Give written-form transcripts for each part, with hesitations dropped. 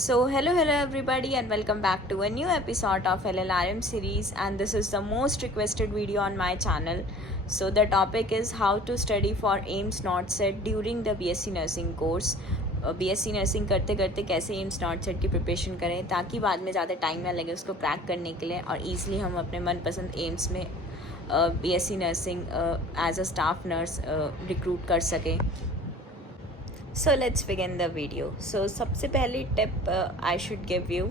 Hello everybody, and welcome back to a new episode of LLRM series. And this is the most requested video on my channel. So, the topic is how to study for AIMS not set during the BSc Nursing course. BSc nursing करते करते कैसे AIIMS not set की preparation करें ताकि बाद में ज़्यादा time ना लगे उसको क्रैक करने के लिए और ईज़िली हम अपने मनपसंद एम्स में BSc nursing as a staff nurse recruit कर सकें. So let's begin the video. So सबसे पहली tip I should give you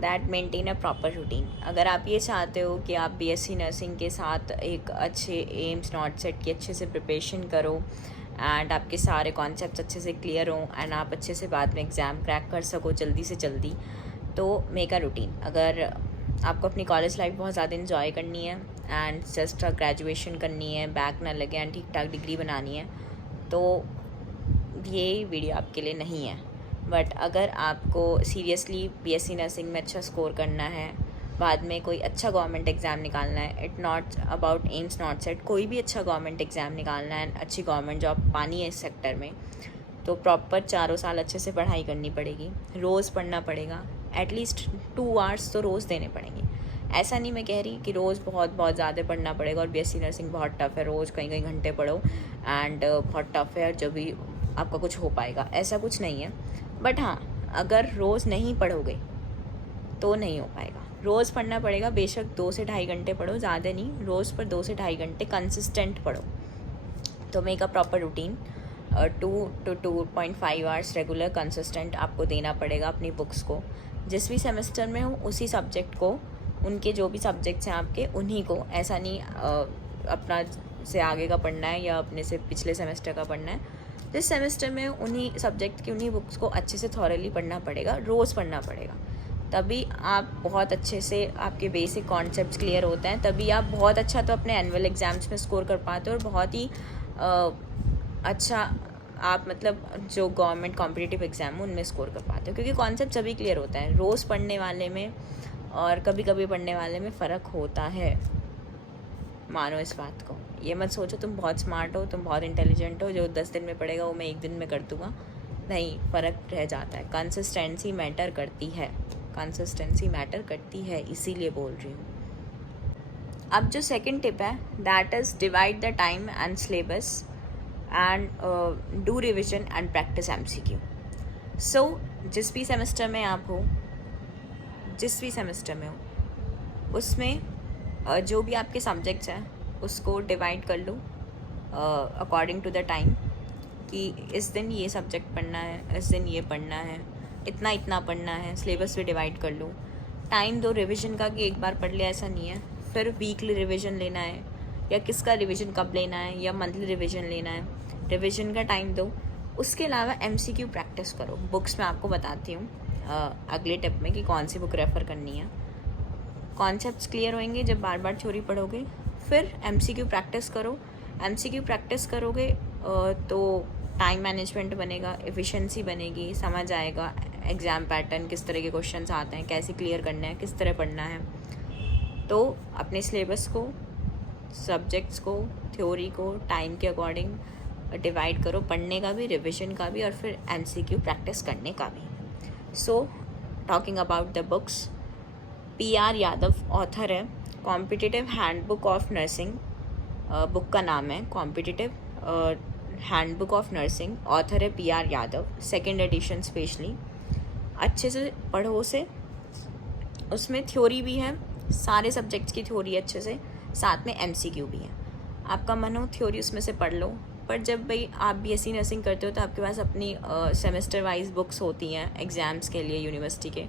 that maintain a proper routine. अगर आप ये चाहते हो कि आप BSc नर्सिंग के साथ एक अच्छे एम्स नॉट सेट की अच्छे से प्रिपरेशन करो एंड आपके सारे कॉन्सेप्ट्स अच्छे से क्लियर हों एंड आप अच्छे से बाद में एग्ज़ाम क्रैक कर सको जल्दी से जल्दी, तो मेक अ रूटीन. अगर आपको अपनी कॉलेज लाइफ बहुत ज़्यादा इन्जॉय करनी है एंड जस्ट ग्रेजुएशन करनी है, बैक ना लगे एंड ठीक ठाक डिग्री बनानी है, तो ये वीडियो आपके लिए नहीं है. बट अगर आपको सीरियसली BSc नर्सिंग में अच्छा स्कोर करना है, बाद में कोई अच्छा गवर्नमेंट एग्ज़ाम निकालना है, it not about AIIMS not set, कोई भी अच्छा गवर्नमेंट एग्ज़ाम निकालना है, अच्छी गवर्नमेंट जॉब पानी है इस सेक्टर में, तो प्रॉपर 4 साल अच्छे से पढ़ाई करनी पड़ेगी. रोज़ पढ़ना पड़ेगा, एटलीस्ट 2 आवर्स तो रोज़ देने पड़ेंगे. ऐसा नहीं मैं कह रही कि रोज़ बहुत ज़्यादा पढ़ना पड़ेगा और BSc नर्सिंग बहुत टफ़ है, रोज़ कई घंटे पढ़ो एंड बहुत टफ़ है और जब भी आपका कुछ हो पाएगा, ऐसा कुछ नहीं है. बट हाँ, अगर रोज़ नहीं पढ़ोगे तो नहीं हो पाएगा. रोज़ पढ़ना पड़ेगा, बेशक 2 से ढाई घंटे पढ़ो, ज़्यादा नहीं, रोज़ पर 2 से ढाई घंटे कंसिस्टेंट पढ़ो. तो make a proper routine. 2 to 2.5 hours regular consistent आपको देना पड़ेगा अपनी बुक्स को. जिस भी सेमेस्टर में हो उसी सब्जेक्ट को, उनके जो भी सब्जेक्ट्स हैं आपके उन्हीं को, ऐसा नहीं अपना से आगे का पढ़ना है या अपने से पिछले सेमेस्टर का पढ़ना है. जिस सेमेस्टर में उन्हीं सब्जेक्ट की उन्हीं बुक्स को अच्छे से थॉरली पढ़ना पड़ेगा, रोज़ पढ़ना पड़ेगा. तभी आप बहुत अच्छे से, आपके बेसिक कॉन्सेप्ट्स क्लियर होते हैं, तभी आप बहुत अच्छा तो अपने एनुअल एग्ज़ाम्स में स्कोर कर पाते हो और बहुत ही अच्छा आप मतलब जो गवर्नमेंट कॉम्पिटिटिव एग्ज़ाम है उनमें स्कोर कर पाते हो, क्योंकि कॉन्सेप्ट सभी क्लियर होता है. रोज़ पढ़ने वाले में और कभी कभी पढ़ने वाले में फ़र्क होता है, मानो इस बात को. ये मत सोचो तुम बहुत स्मार्ट हो, तुम बहुत इंटेलिजेंट हो, जो 10 दिन में पढ़ेगा वो मैं 1 दिन में कर दूँगा. नहीं, फ़र्क रह जाता है. कंसिस्टेंसी मैटर करती है, कंसिस्टेंसी मैटर करती है, इसीलिए बोल रही हूँ. अब जो सेकंड टिप है, that is divide the time and syllabus and do revision and practice MCQ. सो जिस भी सेमेस्टर में आप हो, जिस भी सेमेस्टर में हो, उसमें जो भी आपके सब्जेक्ट्स हैं उसको डिवाइड कर लो अकॉर्डिंग टू द टाइम, कि इस दिन ये सब्जेक्ट पढ़ना है, इस दिन ये पढ़ना है, इतना पढ़ना है. सिलेबस भी डिवाइड कर लो. टाइम दो रिवीजन का कि एक बार पढ़ लिया ऐसा नहीं है, फिर वीकली रिवीजन लेना है या किसका रिवीजन कब लेना है या मंथली रिवीजन लेना है. रिवीजन का टाइम दो. उसके अलावा MCQ प्रैक्टिस करो. बुक्स में आपको बताती हूँ अगले टिप में कि कौन सी बुक रेफ़र करनी है. कॉन्सेप्ट्स क्लियर होंगे जब बार बार थ्योरी पढ़ोगे. फिर MCQ प्रैक्टिस करो. MCQ प्रैक्टिस करोगे तो टाइम मैनेजमेंट बनेगा, एफिशिएंसी बनेगी, समझ आएगा एग्ज़ाम पैटर्न, किस तरह के क्वेश्चंस आते हैं, कैसे क्लियर करना है, किस तरह पढ़ना है. तो अपने सिलेबस को, सब्जेक्ट्स को, थ्योरी को टाइम के अकॉर्डिंग डिवाइड करो, पढ़ने का भी, रिविजन का भी और फिर MCQ प्रैक्टिस करने का भी. So talking about the books, PR Yadav author है. Competitive handbook of nursing book का नाम है, competitive handbook of nursing. Author है PR Yadav, 2nd edition specially. अच्छे से पढ़ो उसे. उसमें थ्योरी भी है, सारे सब्जेक्ट्स की थ्योरी अच्छे से, साथ में MCQ भी है. आपका मन हो थ्योरी उसमें से पढ़ लो, पर जब भाई आप BSc नर्सिंग करते हो तो आपके पास अपनी सेमेस्टर वाइज बुक्स होती हैं एग्ज़ाम्स के लिए यूनिवर्सिटी के,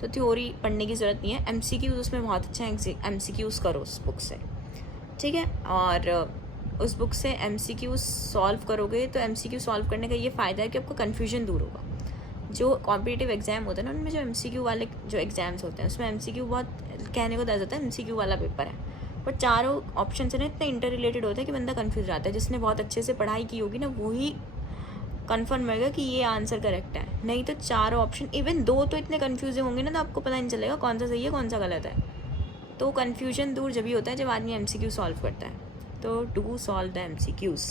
तो थ्योरी पढ़ने की ज़रूरत नहीं है. MCQ उसमें बहुत अच्छा MCQs करो उस बुक से, ठीक है. और उस बुक से MCQ सॉल्व करोगे तो MCQ सॉल्व करने का ये फ़ायदा है कि आपको कन्फ्यूजन दूर होगा. जो कॉम्पिटिटिव एग्ज़ाम होता है ना, उनमें जो MCQ वाले जो एग्ज़ाम्स होते हैं उसमें MCQ बहुत कहने को दर्ज होता है, MCQ वाला पेपर है, पर चारों ऑप्शन से ना इतने इंटर रिलेटेड होते हैं कि बंदा कन्फ्यूज रहता है. जिसने बहुत अच्छे से पढ़ाई की होगी ना वही कन्फर्म रहेगा कि ये आंसर करेक्ट है. नहीं तो चारों ऑप्शन, इवन 2 तो इतने कन्फ्यूजिंग होंगे ना, तो आपको पता नहीं चलेगा कौन सा सही है कौन सा गलत है. तो कन्फ्यूजन दूर जब ही होता है जब आदमी MCQ सॉल्व करता है. तो डू सॉल्व द MCQs.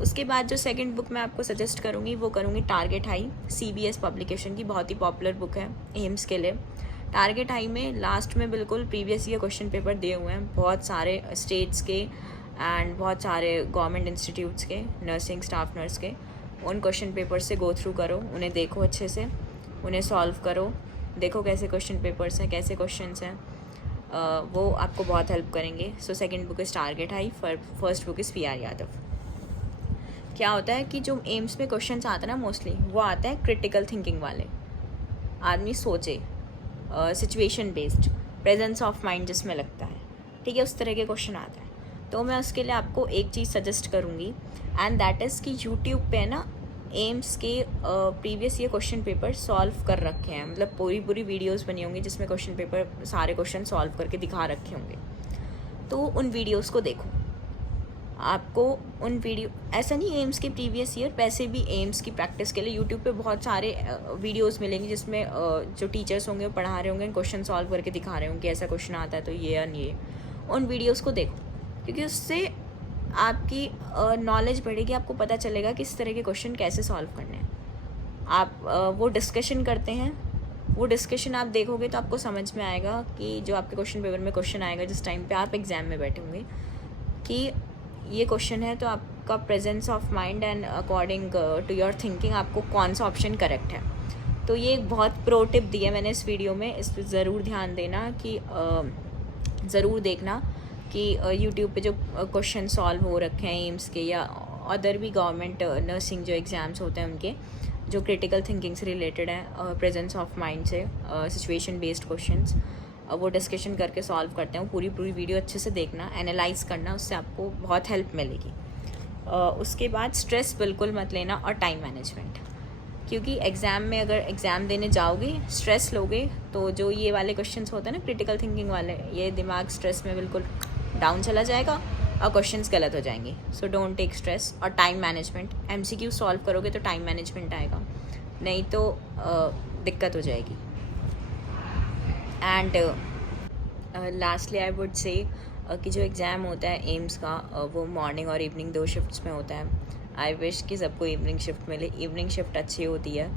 उसके बाद जो सेकंड बुक मैं आपको सजेस्ट करूँगी वो करूँगी टारगेट हाई, CBS पब्लिकेशन की बहुत ही पॉपुलर बुक है एम्स के लिए। टारगेट हाई में लास्ट में बिल्कुल प्रीवियस ईयर क्वेश्चन पेपर दिए हुए हैं बहुत सारे स्टेट्स के एंड बहुत सारे गवर्नमेंट इंस्टीट्यूट्स के, नर्सिंग स्टाफ नर्स के। उन क्वेश्चन पेपर से गो थ्रू करो, उन्हें देखो अच्छे से, उन्हें सॉल्व करो, देखो कैसे क्वेश्चन पेपर्स हैं, कैसे क्वेश्चंस हैं, वो आपको बहुत हेल्प करेंगे। So second book is target high, first book is PR Yadav. क्या होता है कि जो एम्स में क्वेश्चंस आते हैं ना मोस्टली वो आते हैं क्रिटिकल थिंकिंग वाले, आदमी सोचे, situation based, presence of mind जिसमें लगता है, ठीक है, उस तरह के क्वेश्चन आता है। तो मैं उसके लिए आपको एक चीज़ सजेस्ट करूँगी एंड दैट इज़ कि यूट्यूब पे ना एम्स के previous year question paper solve कर रखे हैं, मतलब पूरी वीडियोस बनी होंगी जिसमें क्वेश्चन पेपर सारे क्वेश्चन सॉल्व करके दिखा रखे होंगे। तो उन वीडियोस को देखो, आपको उन वीडियो, ऐसा नहीं एम्स के प्रीवियस ईयर, वैसे भी एम्स की प्रैक्टिस के लिए यूट्यूब पे बहुत सारे वीडियोस मिलेंगे जिसमें जो टीचर्स होंगे वो पढ़ा रहे होंगे, क्वेश्चन सॉल्व करके दिखा रहे होंगे, ऐसा क्वेश्चन आता है तो ये या ये। उन वीडियोस को देखो क्योंकि उससे आपकी नॉलेज बढ़ेगी, आपको पता चलेगा कि इस तरह के क्वेश्चन कैसे सॉल्व करने हैं। आप वो डिस्कशन करते हैं, वो डिस्कशन आप देखोगे तो आपको समझ में आएगा कि जो आपके क्वेश्चन पेपर में क्वेश्चन आएगा जिस टाइम पे आप एग्ज़ाम में बैठे होंगे कि ये क्वेश्चन है, तो आपका presence of mind and according to your thinking आपको कौन सा ऑप्शन करेक्ट है। तो ये एक बहुत प्रो टिप दी है मैंने इस वीडियो में, इस पर ज़रूर ध्यान देना कि ज़रूर देखना कि यूट्यूब पे जो क्वेश्चन सॉल्व हो रखे हैं एम्स के या अदर भी गवर्नमेंट नर्सिंग जो एग्ज़ाम्स होते हैं उनके, जो क्रिटिकल थिंकिंग से रिलेटेड है, प्रेजेंस ऑफ माइंड से, सिचुएशन बेस्ड क्वेश्चंस, वो डिस्कशन करके सॉल्व करते हैं। पूरी वीडियो अच्छे से देखना, एनालाइज करना, उससे आपको बहुत हेल्प मिलेगी। उसके बाद स्ट्रेस बिल्कुल मत लेना और टाइम मैनेजमेंट, क्योंकि एग्ज़ाम में अगर एग्ज़ाम देने जाओगे स्ट्रेस लोगे तो जो ये वाले क्वेश्चंस होते हैं ना क्रिटिकल थिंकिंग वाले, ये दिमाग स्ट्रेस में बिल्कुल डाउन चला जाएगा और क्वेश्चंस गलत हो जाएंगे। So don't take stress. और टाइम मैनेजमेंट, MCQ सॉल्व करोगे तो टाइम मैनेजमेंट आएगा, नहीं तो दिक्कत हो जाएगी। And lastly I would say कि जो एग्ज़ाम होता है एम्स का वो मॉर्निंग और इवनिंग 2 शिफ्ट्स में होता है। आई विश कि सबको इवनिंग शिफ्ट मिले, इवनिंग शिफ्ट अच्छी होती है।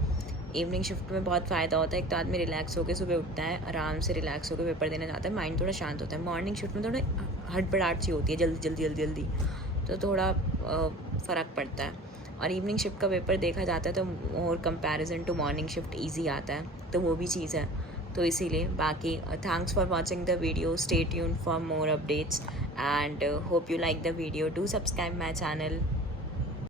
इवनिंग शिफ्ट में बहुत फ़ायदा होता है, एक तो आदमी रिलैक्स होकर सुबह उठता है, आराम से रिलैक्स होकर पेपर देने जाता है, माइंड थोड़ा शांत होता है। मॉर्निंग शिफ्ट में थोड़ा हड़बड़ाहट सी होती है, जल्दी, तो थोड़ा फ़र्क पड़ता है। और इवनिंग शिफ्ट का पेपर देखा जाता है तो और comparison to morning shift easy आता है, तो वो भी चीज़ है। तो इसीलिए बाकी thanks for watching the video, stay tuned for more updates and hope you like the video, do subscribe my channel.